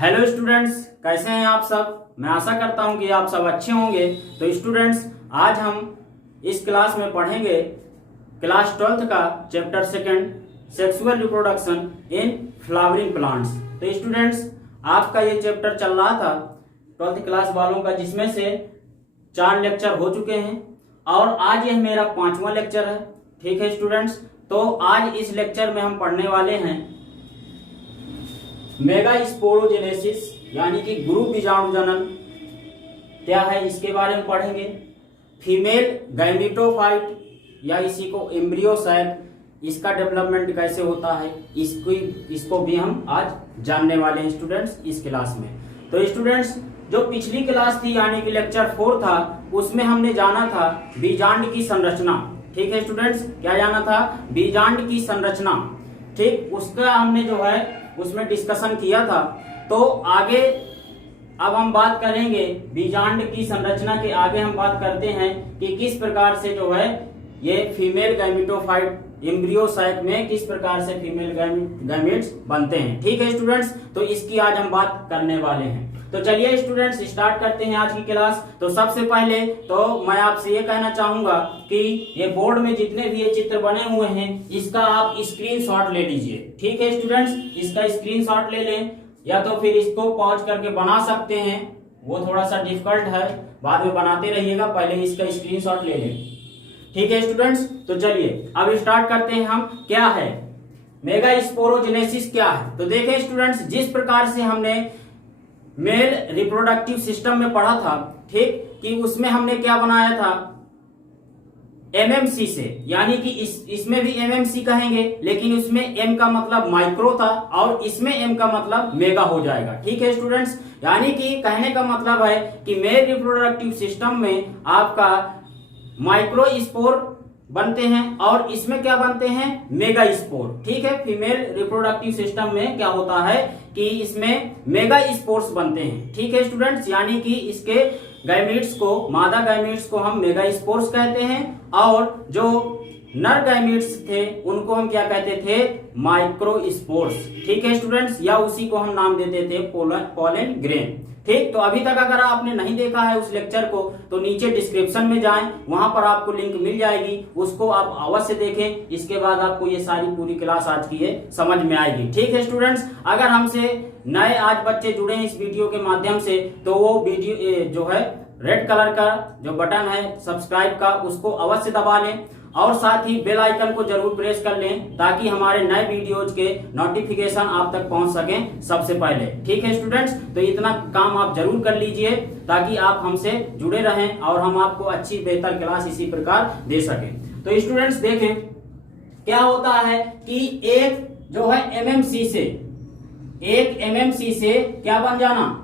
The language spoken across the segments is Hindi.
हेलो स्टूडेंट्स, कैसे हैं आप सब। मैं आशा करता हूं कि आप सब अच्छे होंगे। तो स्टूडेंट्स, आज हम इस क्लास में पढ़ेंगे क्लास 12th का chapter 2 sexual reproduction in flowering plants. तो स्टूडेंट्स, आपका ये चैप्टर चल रहा था 12th क्लास वालों का, जिसमें से 4 लेक्चर हो चुके हैं और आज यह मेरा 5वां लेक्चर है। ठीक है स्टूडेंट्स, तो आज इस लेक्चर में हम पढ़ने वाले हैं मेगा स्पोरोजेनेसिस यानी कि गुरु बीजाणु जनन क्या है, इसके बारे में पढ़ेंगे। फीमेल गैमेटोफाइट या इसी को एम्ब्रियोसाइट, इसका डेवलपमेंट कैसे होता है, इसको भी हम आज जानने वाले हैं स्टूडेंट्स इस क्लास में। तो स्टूडेंट्स, जो पिछली क्लास थी यानी कि लेक्चर 4 था, उसमें हमने जाना था बीजांड की संरचना। ठीक है स्टूडेंट्स, क्या जाना था? बीजांड की संरचना। ठीक, उसका हमने जो है उसमें डिस्कशन किया था। तो आगे अब हम बात करेंगे बीजांड की संरचना के आगे हम बात करते हैं कि किस प्रकार से जो है ये फीमेल गैमेटोफाइट एम्ब्रियोसाइट में किस प्रकार से फीमेल गैमेट्स बनते हैं। ठीक है स्टूडेंट्स, तो इसकी आज हम बात करने वाले हैं। तो चलिए स्टूडेंट्स, स्टार्ट करते हैं आज की क्लास। तो सबसे पहले तो मैं आपसे ये कहना चाहूंगा कि ये बोर्ड में जितने भी ये चित्र बने हुए हैं, इसका आप स्क्रीनशॉट ले लीजिए। ठीक है स्टूडेंट्स, इसका स्क्रीनशॉट ले लें, या तो फिर इसको पॉज करके बना सकते हैं, वो थोड़ा सा डिफिकल्ट है, बाद में बनाते रहिएगा, पहले इसका स्क्रीनशॉट ले लें। ठीक है स्टूडेंट्स, तो चलिए अब स्टार्ट करते हैं हम। क्या है मेगा स्पोरोजेनेसिस, क्या है? तो देखें स्टूडेंट्स, जिस प्रकार से हमने मेल रिप्रोडक्टिव सिस्टम में पढ़ा था, ठीक, कि उसमें हमने क्या बनाया था एमएमसी से, यानी कि इसमें भी एमएमसी कहेंगे, लेकिन उसमें एम का मतलब माइक्रो था और इसमें एम का मतलब मेगा हो जाएगा। ठीक है स्टूडेंट्स, यानी कि कहने का मतलब है कि मेल रिप्रोडक्टिव सिस्टम में आपका माइक्रो स्पोर बनते हैं और इसमें क्या बनते हैं? Mega spore. ठीक है, फीमेल रिप्रोडक्टिव सिस्टम में क्या होता है कि इसमें मेगा स्पोर्स बनते हैं। ठीक है स्टूडेंट्स, यानी कि इसके गैमीट्स को, मादा गैमीट्स को हम मेगा स्पोर्स कहते हैं और जो नर गैमीट्स थे उनको हम क्या कहते थे? Micro spores. ठीक है स्टूडेंट्स, या उसी को हम नाम देते थे पोलन ग्रेन। ठीक, तो अभी तक अगर आपने नहीं देखा है उस लेक्चर को, तो नीचे डिस्क्रिप्शन में जाएं, वहां पर आपको लिंक मिल जाएगी, उसको आप अवश्य देखें। इसके बाद आपको ये सारी पूरी क्लास आज की ये समझ में आएगी। ठीक है स्टूडेंट्स, अगर हमसे नए आज बच्चे जुड़े हैं इस वीडियो के माध्यम से, तो वो वीडियो जो है रेड कलर का जो बटन है सब्सक्राइब का, उसको अवश्य दबा लें और साथ ही बेल आइकन को जरूर प्रेस कर लें, ताकि हमारे नए वीडियोज के नोटिफिकेशन आप तक पहुंच सकें सबसे पहले। ठीक है स्टूडेंट्स, तो इतना काम आप जरूर कर लीजिए ताकि आप हमसे जुड़े रहें और हम आपको अच्छी बेहतर क्लास इसी प्रकार दे सकें। तो स्टूडेंट्स देखें, क्या होता है कि एक जो है एमएमसी से, एक एमएमसी से क्या बन जाना?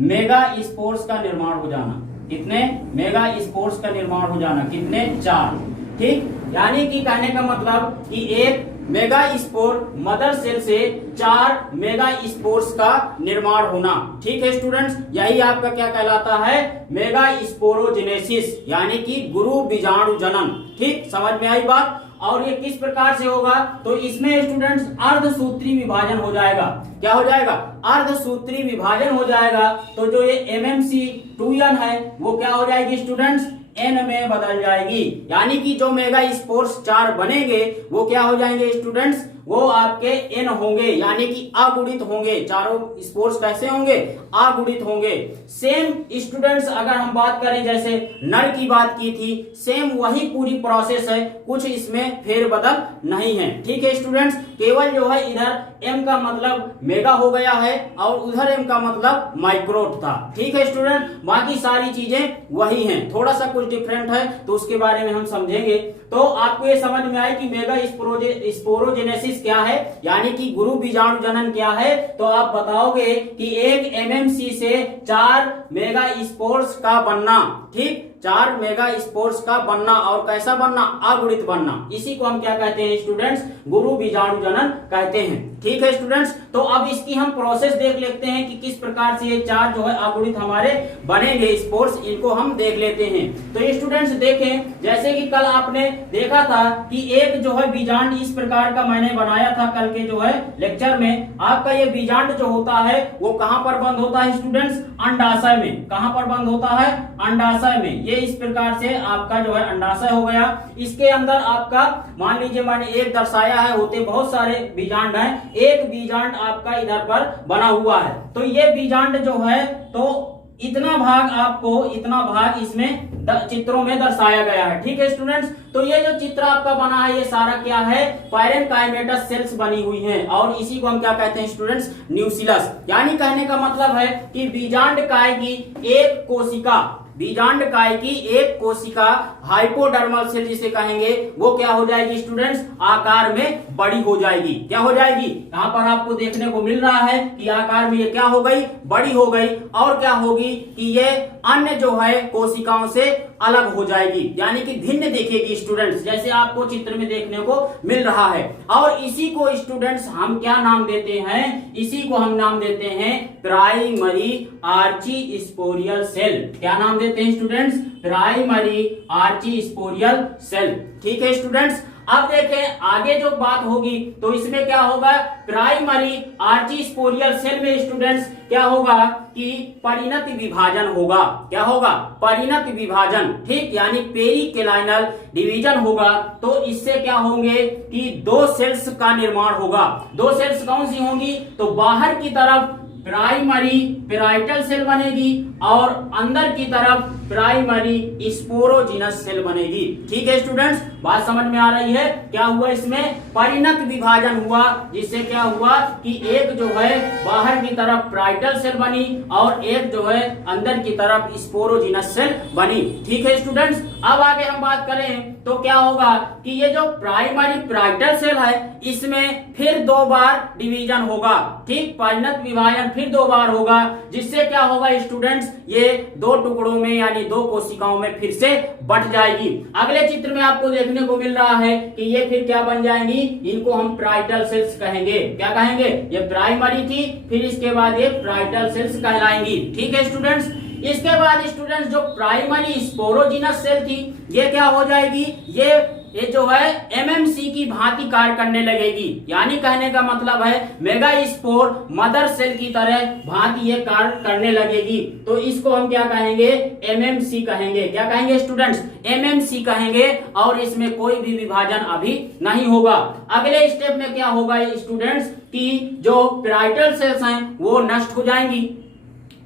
मेगा स्पोर्स का निर्माण हो जाना। कितने? मेगा स्पोर्स का निर्माण हो जाना। कितने? 4। ठीक, यानी कि कहने का मतलब कि एक मेगा स्पोर मदर सेल से 4 मेगा स्पोर्स का निर्माण होना। ठीक है स्टूडेंट्स, यही आपका क्या कहलाता है? मेगा स्पोरोजेनेसिस, यानी कि गुरु बीजाणु जनन। ठीक, समझ में आई बात? और ये किस प्रकार से होगा? तो इसमें स्टूडेंट्स अर्धसूत्री विभाजन हो जाएगा। क्या हो जाएगा? अर्धसूत्री विभाजन हो जाएगा। तो जो ये एमएमसी 2n है वो क्या हो जाएगी स्टूडेंट्स? एन में बदल जाएगी। यानी कि जो मेगा स्पोर्स 4 बनेंगे वो क्या हो जाएंगे स्टूडेंट्स? वो आपके एन होंगे, यानी कि अगुणित होंगे। चारों स्पोर्स कैसे होंगे? अगुणित होंगे। सेम स्टूडेंट्स, अगर हम बात करें जैसे नर की बात की थी, सेम वही पूरी प्रोसेस है, कुछ इसमें फेरबदल नहीं है। ठीक है स्टूडेंट्स, केवल जो है इधर एम का मतलब मेगा हो गया है और उधर एम का मतलब माइक्रोट था। ठीक है स्टूडेंट, बाकी सारी चीजें वही हैं, थोड़ा सा कुछ डिफरेंट है, तो उसके बारे में हम समझेंगे। तो आपको ये समझ में आए कि मेगा स्पोरोजेनेसिस क्या है, यानी कि गुरु बीजाणु जनन क्या है। तो आप बताओगे कि एक एमएमसी से 4 मेगा स्पोर्स का बनना। ठीक, 4 मेगा स्पोर्स का बनना, और कैसा बनना, अगुणित बनना, इसी को हम क्या कहते हैं स्टूडेंट्स, गुरु बीजाणु जनन कहते हैं। ठीक है स्टूडेंट्स, तो अब इसकी हम प्रोसेस देख लेते हैं कि किस प्रकार से ये 4 जो है अगुणित हमारे बनेंगे स्पोर्स, इनको हम देख लेते हैं। तो ये स्टूडेंट्स देखें, जैसे कि कल आपने देखा था कि एक जो है बीजांड इस प्रकार का मैंने बनाया था कल के जो है लेक्चर में। आपका ये बीजांड जो होता है वो कहां पर बंद होता है स्टूडेंट्स, अंडाशय में। कहां पर बंद होता है, अंडाशय में। ये इस प्रकार से आपका जो है अंडाशय हो गया। इसके अंदर आपका मान लीजिए मैंने एक दर्शाया है, होते बहुत सारे बीजांड हैं, एक बीजांड आपका इधर पर बना हुआ है। तो ये बीजांड जो है, तो इतना भाग इसमें चित्रों में दर्शाया गया है। ठीक है स्टूडेंट्स, तो ये जो चित्र आपका बना है ये सारा क्या है, पैरेनकाइमेटस सेल्स बनी हुई हैं, और इसी को हम क्या कहते हैं स्टूडेंट्स, न्यूक्लियस। यानी कहने का मतलब है कि बीजांड काय की एक कोशिका, बीजांड काय की एक कोशिका हाइपोडर्मल सेल जिसे कहेंगे, वो क्या हो जाएगी स्टूडेंट्स, आकार में बड़ी हो जाएगी। क्या हो जाएगी, यहाँ पर आपको देखने को मिल रहा है कि आकार में ये क्या हो गई, बड़ी हो गई। और क्या होगी कि ये अन्य जो है कोशिकाओं से अलग हो जाएगी, यानी कि भिन्न देखेगी स्टूडेंट्स, जैसे आपको चित्र में देखने को मिल रहा है। और इसी को स्टूडेंट्स हम क्या नाम देते हैं, इसी को हम नाम देते हैं प्राइमरी आर्चीस्पोरियल सेल। क्या नाम देते हैं स्टूडेंट्स, प्राइमरी आर्चीस्पोरियल सेल। ठीक है स्टूडेंट्स, अब देखें आगे जो बात होगी तो इसमें क्या होगा, प्राइमरी आर्चीस्पोरियल सेल में स्टूडेंट्स क्या होगा कि परिणत विभाजन होगा। क्या होगा, परिणत विभाजन। ठीक, यानी पेरिकेलाइनल डिवीजन होगा। तो इससे क्या होंगे कि 2 सेल्स का निर्माण होगा। 2 सेल्स कौन सी होंगी, तो बाहर की तरफ प्राइमरी पेराइटल सेल बनेगी और अंदर की तरफ प्राइमरी स्पोरोजिनस सेल बनेगी। ठीक है स्टूडेंट्स, बात समझ में आ रही है। क्या हुआ, इसमें परिणत विभाजन हुआ, जिससे क्या हुआ कि एक जो है बाहर की तरफ पेराइटल सेल बनी और एक जो है अंदर की तरफ स्पोरोजिनस सेल बनी। ठीक है स्टूडेंट्स, अब आगे हम बात करें तो क्या होगा कि ये जो प्राइमरी पेराइटल सेल है इसमें फिर 2 बार डिवीजन होगा। ठीक, परिणत विभाजन फिर 2 बार होगा, जिससे क्या होगा स्टूडेंट्स, ये 2 टुकड़ों में यानी 2 कोशिकाओं में फिर से बट जाएगी। अगले चित्र में आपको देखने को मिल रहा है कि ये फिर क्या बन जाएंगी, इनको हम पेराइटल सेल्स कहेंगे। क्या कहेंगे, ये प्राइमरी थी, फिर इसके बाद ये पेराइटल सेल्स कहलाएंगी। ठीक है स्टूडेंट्स, इसके बाद स्टूडेंट्स जो प्राइमरी स्पोरोजिनस सेल थी ये क्या हो जाएगी, ये जो है एमएमसी की भांति कार्य करने लगेगी। यानी कहने का मतलब है मेगा स्पोर मदर सेल की तरह भांति ये कार्य करने लगेगी। तो इसको हम क्या कहेंगे, एमएमसी कहेंगे। क्या कहेंगे स्टूडेंट्स, एमएमसी कहेंगे। और इसमें कोई भी विभाजन अभी नहीं होगा। अगले स्टेप में क्या होगा स्टूडेंट्स कि जो पेराइटल सेल्स हैं वो नष्ट हो जाएंगी।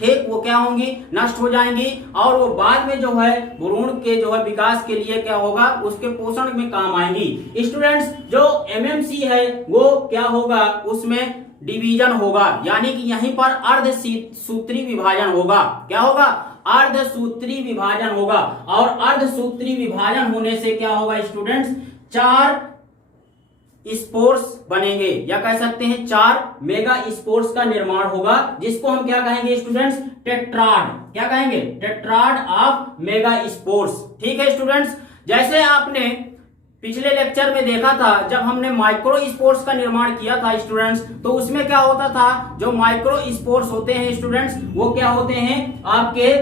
ठीक, वो क्या होंगी, नष्ट हो जाएंगी, और वो बाद में जो है भ्रूण के जो है विकास के लिए क्या होगा, उसके पोषण में काम आएंगी। स्टूडेंट्स जो एमएमसी है वो क्या होगा, उसमें डिवीजन होगा, यानी कि यहीं पर अर्धसूत्री विभाजन होगा। क्या होगा, अर्धसूत्री विभाजन होगा। और अर्धसूत्री विभाजन होने से क्या होगा स्टूडेंट्स, 4 स्पोर्स बनेंगे, या कह सकते हैं 4 मेगा स्पोर्स का निर्माण होगा, जिसको हम क्या कहेंगे स्टूडेंट्स, टेट्राड। क्या कहेंगे, टेट्राड ऑफ मेगा स्पोर्स। ठीक है स्टूडेंट्स, जैसे आपने पिछले लेक्चर में देखा था जब हमने माइक्रो स्पोर्स का निर्माण किया था स्टूडेंट्स, तो उसमें क्या होता था, जो माइक्रो स्पोर्स होते हैं स्टूडेंट्स वो क्या होते हैं, आपके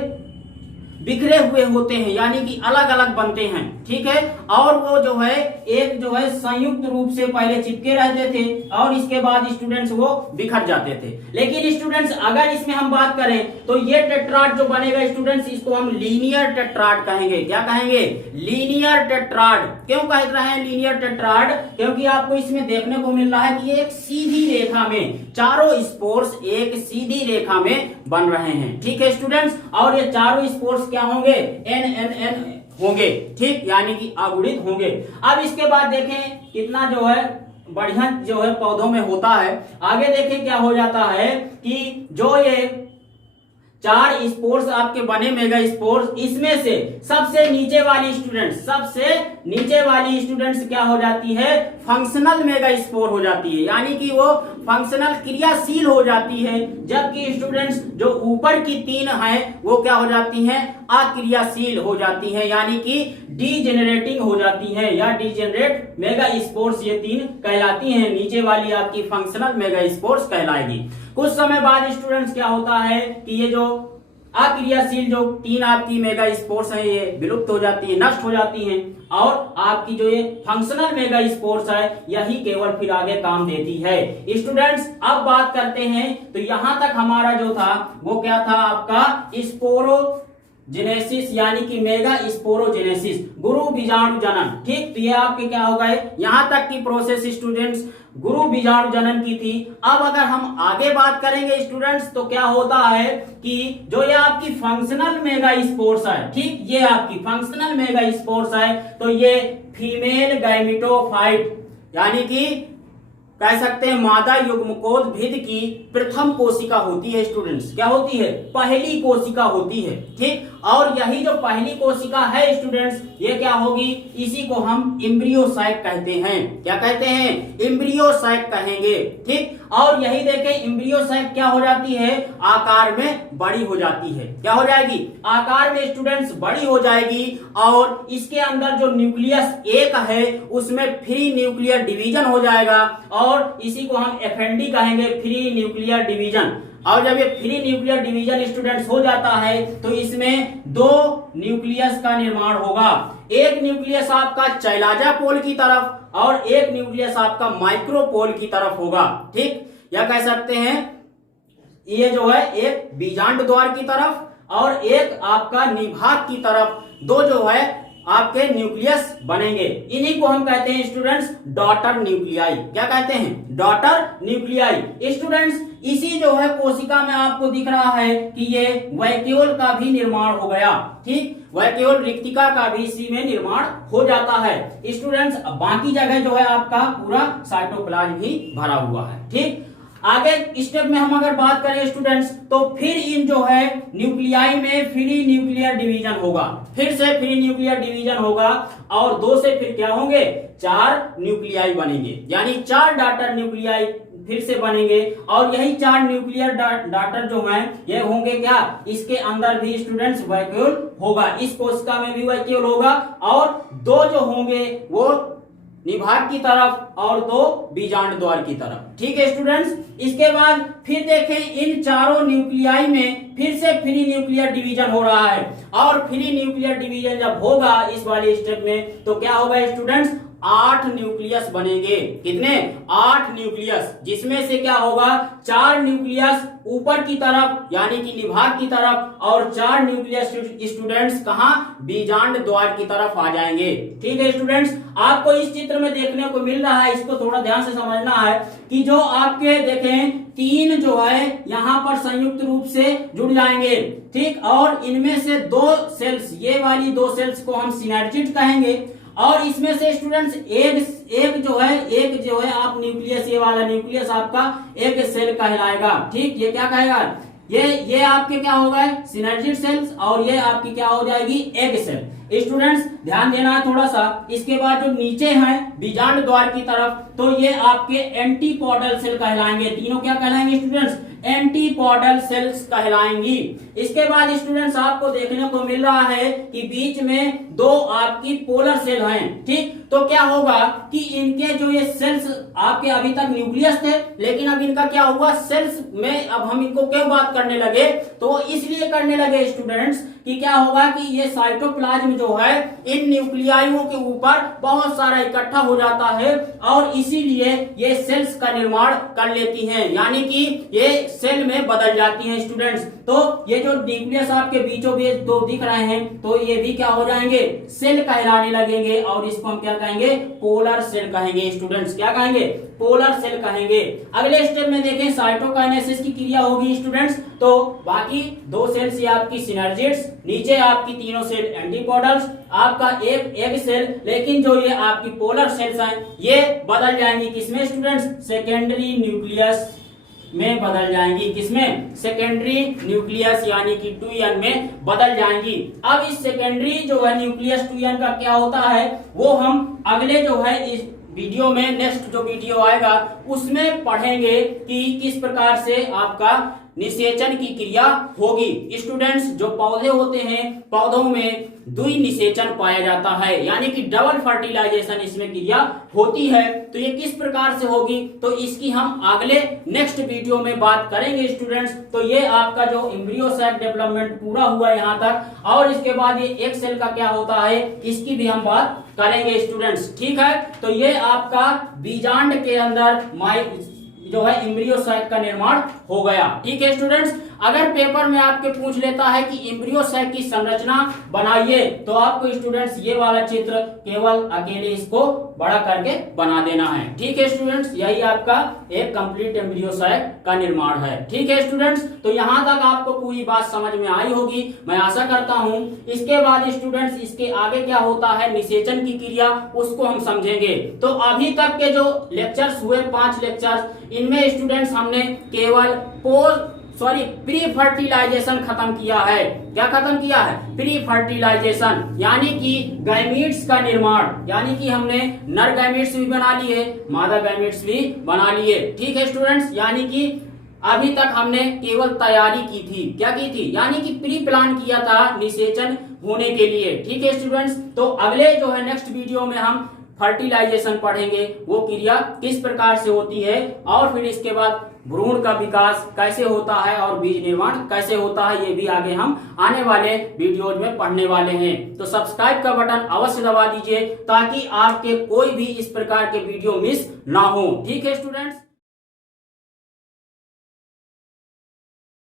बिखरे हुए होते हैं, यानी कि अलग अलग बनते हैं। ठीक है, और वो जो है एक जो है संयुक्त रूप से पहले चिपके रहते थे और इसके बाद स्टूडेंट्स वो बिखर जाते थे। लेकिन स्टूडेंट्स अगर इसमें हम बात करें तो ये टेट्राड जो बनेगा स्टूडेंट्स, इसको हम लीनियर टेट्राड कहेंगे। क्या कहेंगे, लीनियर टेट्राड। क्यों कह रहे हैं लीनियर टेट्राड, क्योंकि आपको इसमें देखने को मिल रहा है कि ये एक सीधी रेखा में चारों स्पोर्स एक सीधी रेखा में बन रहे हैं। ठीक है स्टूडेंट्स, और ये चारों स्पोर्स क्या होंगे, एन एन एन होंगे। ठीक, यानी कि अगुणित होंगे। अब इसके बाद देखें कितना जो है बढ़िया जो है पौधों में होता है। आगे देखें क्या हो जाता है कि जो ये 4 स्पोर्स आपके बने मेगा स्पोर्स, इसमें से सबसे नीचे वाली स्टूडेंट्स क्या हो जाती है, फंक्शनल मेगा स्पोर हो जाती है, यानी कि वो फंक्शनल क्रियाशील हो जाती है, जबकि स्टूडेंट्स जो ऊपर की 3 हैं वो क्या हो जाती हैं, अक्रियाशील हो जाती हैं, यानी कि डीजेनरेटिंग हो जाती हैं या डीजेनरेट मेगा स्पोर्स, ये 3 कहलाती हैं। नीचे वाली आपकी फंक्शनल मेगा स्पोर्स कहलाएगी। कुछ समय बाद स्टूडेंट्स क्या होता है कि ये जो अक्रियाशील जो 3 आपकी मेगा स्पोर्स हैं ये विलुप्त हो जाती है, नष्ट हो जाती हैं, और आपकी जो ये फंक्शनल मेगा स्पोर्स है यही केवल फिर आगे काम देती है। स्टूडेंट्स अब बात करते हैं, तो यहां तक हमारा जो था वो क्या था, आपका स्पोरोजेनेसिस यानी कि मेगा स्पोरोजेनेसिस, गुरु बीजाणु जनन। ठीक, तो ये आपके क्या हो गए, यहां तक की प्रोसेस स्टूडेंट्स गुरु बीजाणु जनन की थी। अब अगर हम आगे बात करेंगे स्टूडेंट्स, तो क्या होता है कि जो ये आपकी फंक्शनल मेगा स्पोर्स है, ठीक, ये आपकी फंक्शनल मेगा स्पोर्स है, तो ये फीमेल गैमेटोफाइट यानी कि कह सकते हैं मादा युग्मकोद्भिद की प्रथम कोशिका होती है स्टूडेंट्स। क्या होती है, पहली कोशिका होती है। ठीक, और यही जो पहली कोशिका है स्टूडेंट्स, ये क्या होगी, इसी को हम एम्ब्रियोसाइट कहते हैं। क्या कहते हैं, एम्ब्रियोसाइट कहेंगे। ठीक, और यही देखें एम्ब्रियोसाइट क्या हो जाती है, आकार में बड़ी हो जाती है। क्या हो जाएगी, आकार में स्टूडेंट्स बड़ी हो जाएगी, और इसके अंदर जो न्यूक्लियस एक है उसमें फ्री न्यूक्लियर डिवीजन हो जाएगा, और इसी को हम एफएनडी कहेंगे, फ्री न्यूक्लियर डिवीजन। और जब ये फ्री न्यूक्लियर डिवीजन स्टूडेंट्स हो जाता है तो इसमें 2 न्यूक्लियस का निर्माण होगा। एक न्यूक्लियस आपका चैलाजा पोल की तरफ और एक न्यूक्लियस आपका माइक्रोपोल की तरफ होगा। ठीक, या कह सकते हैं ये जो है एक बीजांड द्वार की तरफ और एक आपका निभाग की तरफ, 2 जो है आपके न्यूक्लियस बनेंगे। इन्हीं को हम कहते हैं स्टूडेंट्स डॉटर न्यूक्लियाई। क्या कहते हैं, डॉटर न्यूक्लियाई। स्टूडेंट्स इसी जो है कोशिका में आपको दिख रहा है कि ये वैक्यूल का भी निर्माण हो गया। ठीक, वैक्यूल रिक्तिका का भी इसी में निर्माण हो जाता है स्टूडेंट्स। बाकी जगह जो है आपका पूरा साइटोप्लाज्म ही भरा हुआ है। ठीक, आगे स्टेप में हम अगर बात करें स्टूडेंट्स, तो फिर इन जो है न्यूक्लियाई में फ्री न्यूक्लियर डिवीजन होगा, फिर से फ्री न्यूक्लियर डिवीजन होगा, और 2 से फिर क्या होंगे, 4 न्यूक्लियाई बनेंगे, यानी 4 डॉटर न्यूक्लियाई फिर से बनेंगे। और यही 4 न्यूक्लियर डॉटर जो हैं ये होंगे क्या, इसके अंदर भी स्टूडेंट्स वैक्यूल होगा, इस कोशिका में भी वैक्यूल होगा, और 2 जो होंगे वो निभाग की तरफ और 2 बीजांड द्वार की तरफ। ठीक है स्टूडेंट्स, इसके बाद फिर देखें इन चारों न्यूक्लियाई में फिर से फ्री न्यूक्लियर डिवीजन हो रहा है, और फ्री न्यूक्लियर डिवीजन जब होगा इस वाले स्टेप में, तो क्या होगा स्टूडेंट्स, 8 न्यूक्लियस बनेंगे। कितने, 8 न्यूक्लियस, जिसमें से क्या होगा, 4 न्यूक्लियस ऊपर की तरफ यानी कि निभाग की तरफ, और 4 न्यूक्लियस स्टूडेंट्स कहां, बीजांड द्वार की तरफ आ जाएंगे। ठीक है स्टूडेंट्स, आपको इस चित्र में देखने को मिल रहा है, इसको थोड़ा ध्यान से समझना है कि जो आपके देखें 3 जो है यहां पर संयुक्त रूप से जुड़ जाएंगे। ठीक, और इनमें से 2 सेल्स, ये वाली 2 सेल्स को हम सिनर्जिड कहेंगे, और इसमें से स्टूडेंट्स एक जो है आप न्यूक्लियस, ये वाला न्यूक्लियस आपका एक सेल कहलाएगा। ठीक, ये क्या कहेगा, ये आपके क्या होगा, सिनर्जिड सेल्स, और ये आपकी क्या हो जाएगी, एग सेल। स्टूडेंट्स ध्यान देना है थोड़ा सा। इसके बाद जो नीचे हैं बीजांड द्वार की तरफ, तो ये आपके एंटीपोडल सेल कहलाएंगे। तीनों क्या कहलाएंगे स्टूडेंट्स, एंटीपोडल सेल्स कहलाएंगी। इसके बाद स्टूडेंट्स आपको देखने को मिल रहा है कि बीच में 2 आपकी पोलर सेल हैं। ठीक, तो क्या होगा कि इनके जो ये सेल्स आपके अभी तक न्यूक्लियस थे, लेकिन अब इनका क्या हुआ, सेल्स में अब हम इनको क्यों बात करने लगे, तो इसलिए करने लगे स्टूडेंट्स कि क्या होगा कि ये साइटोप्लाज्म जो है इन न्यूक्लियाइयों के ऊपर बहुत सारा इकट्ठा हो जाता है, और इसीलिए ये सेल्स का निर्माण कर लेती हैं, यानी कि ये सेल में बदल जाती हैं स्टूडेंट्स। तो ये जो न्यूक्लियस आपके बीचों बीच 2 दिख रहे हैं, तो ये भी क्या हो जाएंगे, सेल कहलाने लगेंगे, और इसको हम क्या कहेंगे, पोलर सेल कहेंगे स्टूडेंट्स। क्या कहेंगे, पोलर सेल कहेंगे। अगले स्टेप में देखें साइटोकाइनेसिस की क्रिया होगी स्टूडेंट्स, तो बाकी 2 सेल्स ये आपकी सिनर्जिड्स, नीचे आपकी तीनों सेल एंटीपोडल्स, आपका एक एग सेल, लेकिन जो ये आपकी पोलर सेल्स हैं ये बदल जाएंगी किसमें स्टूडेंट्स, सेकेंडरी न्यूक्लियस में बदल जाएंगी। किसमें? सेकेंडरी न्यूक्लियस यानी कि 2n में बदल जाएंगी। अब इस सेकेंडरी जो है न्यूक्लियस 2n का क्या होता है वो हम अगले जो है इस वीडियो में, नेक्स्ट जो वीडियो आएगा उसमें पढ़ेंगे कि किस प्रकार से आपका निषेचन की क्रिया होगी। स्टूडेंट्स, जो पौधे होते हैं पौधों में द्विनिषेचन पाया जाता है, यानी कि डबल फर्टिलाइजेशन इसमें क्रिया होती है। तो ये किस प्रकार से होगी तो इसकी हम अगले नेक्स्ट वीडियो में बात करेंगे स्टूडेंट्स। तो ये आपका जो एम्ब्रियो सैक डेवलपमेंट पूरा हुआ यहाँ तक, और इसके बाद ये एक सेल का क्या होता है इसकी भी हम बात करेंगे स्टूडेंट्स। ठीक है, तो ये आपका बीजांड के अंदर जो है एम्ब्रियो सैक का निर्माण हो गया। ठीक है स्टूडेंट्स, अगर पेपर में आपके पूछ लेता है कि एम्ब्रियो सैक की संरचना बनाइए तो आपको स्टूडेंट्स ये वाला चित्र केवल अकेले इसको बड़ा करके बना देना है। ठीक है स्टूडेंट्स, यही आपका एक कंप्लीट एम्ब्रियो सैक का निर्माण है। ठीक है स्टूडेंट्स, तो यहाँ तक आपको पूरी बात समझ में आई होगी, मैं आशा करता हूँ। इसके बाद स्टूडेंट्स इसके आगे क्या होता है निषेचन की क्रिया, उसको हम समझेंगे। तो अभी तक के जो लेक्चर्स हुए 5 लेक्चर्स, इनमें स्टूडेंट्स हमने केवल प्री फर्टिलाइजेशन खत्म किया है। क्या खत्म किया है? प्री फर्टिलाइजेशन, यानी कि गैमीट्स का निर्माण, यानी कि हमने नर गैमीट्स भी बना लिए, मादा गैमीट्स भी बना लिए। ठीक है स्टूडेंट्स, यानी कि अभी तक हमने केवल तैयारी की थी। क्या की थी? यानी कि प्री प्लान किया था निषेचन होने के लिए। ठीक है स्टूडेंट्स, तो अगले जो है नेक्स्ट वीडियो में हम फर्टिलाइजेशन पढ़ेंगे, वो क्रिया किस प्रकार से होती है, और फिर इसके बाद भ्रूण का विकास कैसे होता है और बीज निर्माण कैसे होता है, ये भी आगे हम आने वाले वीडियोज में पढ़ने वाले हैं। तो सब्सक्राइब का बटन अवश्य दबा दीजिए ताकि आपके कोई भी इस प्रकार के वीडियो मिस ना हो। ठीक है स्टूडेंट्स।